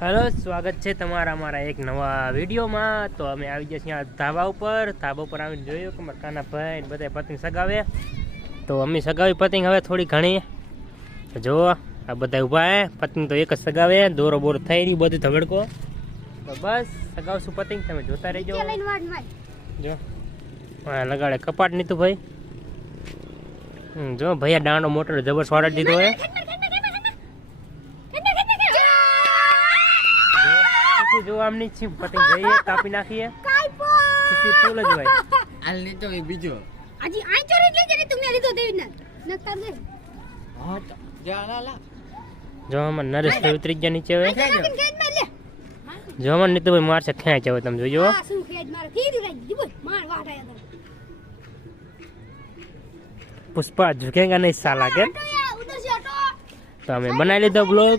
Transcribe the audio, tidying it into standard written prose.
Hello, સ્વાગત છે તમારા અમારા એક નવા વિડીયોમાં। તો અમે આવી ગયા છીએ આ ધાબા ઉપર આવીને જોયું કે મારા કાના ભાઈ બધા પતંગ સગાવે। તો અમે સગાવી પતંગ હવે થોડી ઘણી જો આ બધા ઊભા હે પતંગ તો એક જ સગાવે દોરો બોરો થઈ રહ્યું બધું ધબડકો। તો બસ સગાવશું પતંગ, તમે જોતા રહેજો। જો લગાડે કપાટ નીતું ભાઈ, જો ભૈયા દાંડો મોટર જબર સ્વાડ દીધો હે। જો આમની છે પતંગ જઈએ કાપી નાખીએ ખુશી ફૂલ જ હોય। હાલ ની તો બીજો આજી આ ચોરી લઈ જરી તમે લીધો દેવી ને નકર દે હા તો જા લા જો આમાં નરેશ તો ઉતરી ગયા નીચે હવે। જો આમાં નીતુ ભાઈ મારશે ખેંચ હવે તમે જોજો। હા શું ખેજ માર કીધું રાઈ દીબો માર વાટાયા તો પુષ્પા ઝુકેગા નહીં સાલા કે। उधर से हटो। તો અમે બનાવી લીધો બ્લોગ।